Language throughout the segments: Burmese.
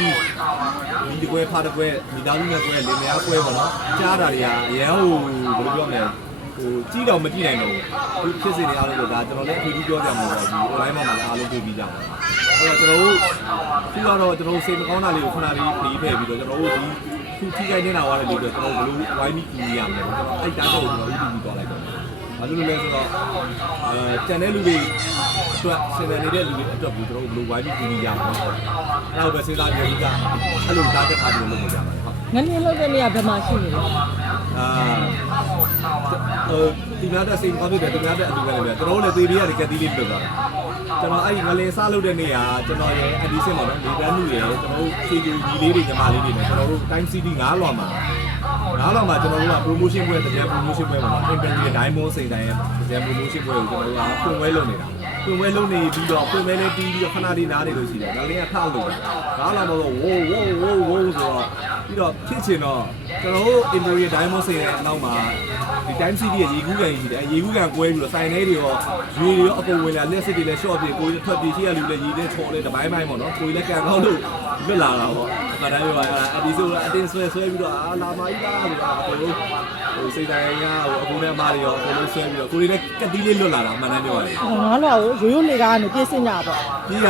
ကြီးဒီတကွဲဖားတကွဲမိသားစုနဲ့ကွဲလင်မယားကွဲပေါ့နော်ကြားတာတွေကအရန်ဟိုဘယ်လိုပြောမလဲဟိုကြီးတော့မကြည့်နိုင်တော့ဘူးဖြစ်စေနေအားလုံးကဒါကျွန်တော်လည်းအထူးကြီးပြောကြမှာပေါ့ဒီ online မှာလည်းအားလုံးတွေ့ပြီးကြပါအဲ့တော့ကျွန်တော်တို့ခုကတော့ကျွန်တော်တို့စိတ်မကောင်းတာလေးကိုခဏလေးပြီးဖယ်ပြီးတော့ကျွန်တော်တို့ဒီခုထိခိုက်နေတာသွားတယ်လို့ကျွန်တော်တို့ဘယ်လိုဝိုင်းပြီးကြည့်ရမလဲကျွန်တော်အဲ့တားတော့ကျွန်တော်ဥပဒေသွားလိုက်တော့ ဘာလို့လဲဆိုတော့အဲတန်တဲ့လူတွေအတွက်စင်တယ်နေတဲ့လူတွေအတွက်ကိုကျွန်တော်တို့ဘယ်လိုဝိုင်းပြီးကြည့်ရမလဲအဲ့တော့ပဲစဉ်းစားကြည့်ကြအဲ့လိုတားတက်ထားတယ်လို့ပြောကြပါတယ်ဟုတ်ငလင်းလောက်တဲ့နေရာဘယ်မှာရှိနေလဲအာဟိုဒီများတဲ့စိတ်ကောင်းတဲ့ဒီများတဲ့အတူပဲလေဗျာကျွန်တော်တို့လည်းသေပြီးရတယ်ကက်သီးလေးပြတ်သွားတယ်ကျွန်တော်အဲ့ဒီငလင်စားလုပ်တဲ့နေရာကျွန်တော်ရဲ့အဒီစင်ပါတော့ဒီတန်းလူရဲ့ကျွန်တော်တို့စီဂျူဒီလေးတွေညီမလေးတွေနဲ့ကျွန်တော်တို့ time city 9လွာမှာ 9လွာမှာကျွန်တော်တို့က promotion ပွဲတရား promotion ပွဲပေါ့နော် campaign တွေ diamond စိန်တိုင်းရဲ့တရား promotion ပွဲကိုကျွန်တော်တို့ကဖွင့်ပွဲလုပ်နေတာဖွင့်ပွဲလုပ်နေပြီးတော့ဖွင့်ပွဲလေးပြီးပြီးတော့ခဏလေးနားနေလို့ရှိတယ်ငလင်ကထလို့9လွာမှာတော့ wow wow wow wow ဆိုတော့ ပြီးတော့ဖြစ်ချင်တော့ကျွန်တော်တို့ Imperial Diamond စိန်ရဲ့အနောက်မှာဒီ time city ရဲ့ရေကူးကန်ကြီးတယ်ရေကူးကန်ကွဲပြီးတော့စိုင်ထဲတွေရောရေတွေရောအပေါ်ဝင်လာလက်စစ်တွေလည်း short ပြေကိုယ်ထွက်ပြေရှိရလူလည်းရေနဲ့ချော်လဲတပိုင်းပိုင်းပေါ့နော်ကိုယ်လည်းကန်ကောင်းလို့လွတ်လာတာပေါ့အခါတိုင်းပြောပါအဒီဆိုအတင်းဆွဲဆွဲပြီးတော့အာလာမကြီးလားဆိုတာအကုန်လုံးဟိုစိတ်တိုင်းရဟိုအခုနဲ့အမတွေရောအကုန်လုံးဆွဲပြီးတော့ကိုယ်လည်းကတိလေးလွတ်လာတာမှန်တယ်ပြောရတယ်ဟောငါးလွာကိုရိုးရိုးလေကားကနေပြည့်စင်ကြပေါ့ကြီးရ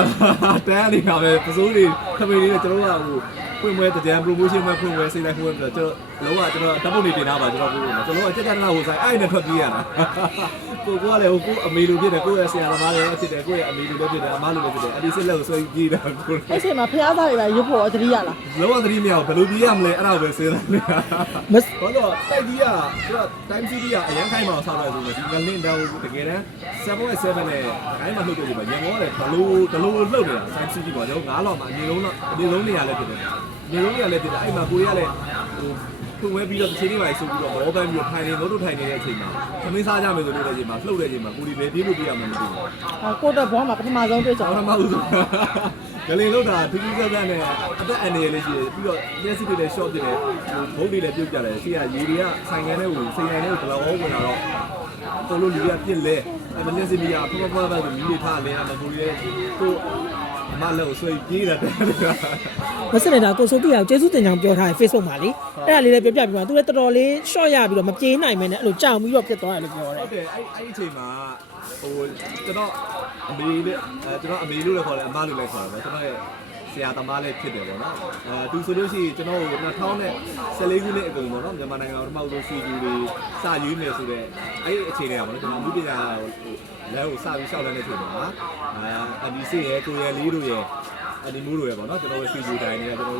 တန်းနေတာပဲပစိုးတွေခမေလေးနဲ့ကျွန်တော်ကဟို ဖွင့်ပွဲတကြံ promotion မှာဖွင့်ပွဲစိတ်တိုင်းဖွင့်ပွဲကျွန်တော်လုံးဝကျွန်တော်ဓာတ်ပုံတွေတင်ထားပါကျွန်တော်ပြောကျွန်တော်ကကြက်ကြက်နာဟိုဆိုင်အဲ့နဲ့ထွက်ပြေးရတာကိုကလည်းဟိုကိုအမေလိုဖြစ်တယ်ကိုရဲ့ဆရာသမားလည်းဖြစ်တယ်ကိုရဲ့အမေလိုလည်းဖြစ်တယ်အမလိုလည်းဖြစ်တယ်အဒီစစ်လက်ကိုဆွဲပြေးတာကိုအဲ့ချိန်မှာဖះသားတွေပါရုပ်ဖို့အသတိရလားလုံးဝသတိမရဘူးဘယ်လိုပြေးရမလဲအဲ့ဒါကိုပဲစဉ်းစားနေတာမစဘာလို့တိုက်ကြီးကသူက time city ကအရန်ခိုင်းမအောင်ဆောက်ရဆိုတော့ဒီငလင်းတောင်တကယ်တမ်း7.7နဲ့ခိုင်းမလှုပ်တယ်ဒီမှာရန်ကုန်ကလည်းဘလို့ဘလို့လှုပ်နေတာ time city ပေါ့ကျွန်တော်9လောက်မှာအမြင်လုံးတော့အမြင်လုံးနေရာလည်းဖြစ်တယ်အမြင်လုံးနေရာလည်းဖြစ်တယ်အဲ့မှာကိုရကလည်းဟိုဖွင့်ဝဲပြီးတော့တစ်ချိန်လေးပါဆိုပြီးတော့ဘောပန်းပြီးတော့ထိုင်နေလို့တို့ထိုင်နေတဲ့အချိန်မှာသမင်းစားကြမယ်ဆိုလို့တဲ့အချိန်မှာလှုပ်တဲ့အချိန်မှာကိုဒီပဲပြေးလို့ပြေးရမှမသိဘူးကိုတက်ဘွားမှာပထမဆုံးတွေ့ကြကျွန်တော့တော်မှမဟုတ်ဘူးဂလင်လောက်တာထူးထူးဆန်းဆန်းနဲ့အသက်အန္တရာယ်လေးရှိတယ်ပြီးတော့မျက်စိတွေလည်း short ဖြစ်တယ်ဘုတ်တွေလည်းပြုတ်ကြတယ်ရှေ့ကရေတွေကဆိုင်ကနေကိုစိန်ဆိုင်နဲ့ကိုဘလောင်းဝင်လာတော့တော်လို့လူတွေကပြစ်လဲအဲ့မလက်စီမီကဖဖဖဖဆိုမီးတွေထားလဲအမကိုရဲ့ကိုအ မလည်းဆွေးပြေးတယ်မစနေတာကိုဆိုပြရအောင်ကျေးဇူးတင်ကြောင်းပြောထားတယ် Facebook မှာလေအဲ့ဒါလေးလည်းပြောပြပြပါသူလည်းတော်တော်လေး short ရပြီးတော့မပြေးနိုင်မဲနဲ့အဲ့လိုကြောင်ပြီးတော့ပြတ်သွားတယ်လို့ပြောတယ်ဟုတ်တယ်အဲ့အဲ့ဒီအချိန်မှာဟိုကျွန်တော်အမေလေးအဲကျွန်တော်အမေလို့လည်းခေါ်တယ်အမလို့လည်းခေါ်တယ်ပေါ့ကျွန်တော်ရဲ့ ဆရာသမားလည်းဖြစ်တယ်ပေါ့နော်အဲသူဆိုလို့ရှိရင်ကျွန်တော်တို့2014ခုနှစ်အကုန်ပေါ့နော်မြန်မာနိုင်ငံတော်မှောက်ဆုံးစီဂျူတွေစရွေးမယ်ဆိုတော့အဲ့ဒီအချိန်တွေကပေါ့နော်ကျွန်တော်အမှုပညာဟိုလဲဟိုစပြီးရှောက်တဲ့နေချိန်မှာအဲအဒီစီရဲ့ကိုရယ်လေးတို့ရဲ့အဒီမိုးတို့ရဲ့ပေါ့နော်ကျွန်တော်တို့စီဂျူတိုင်းတွေကကျွန်တော်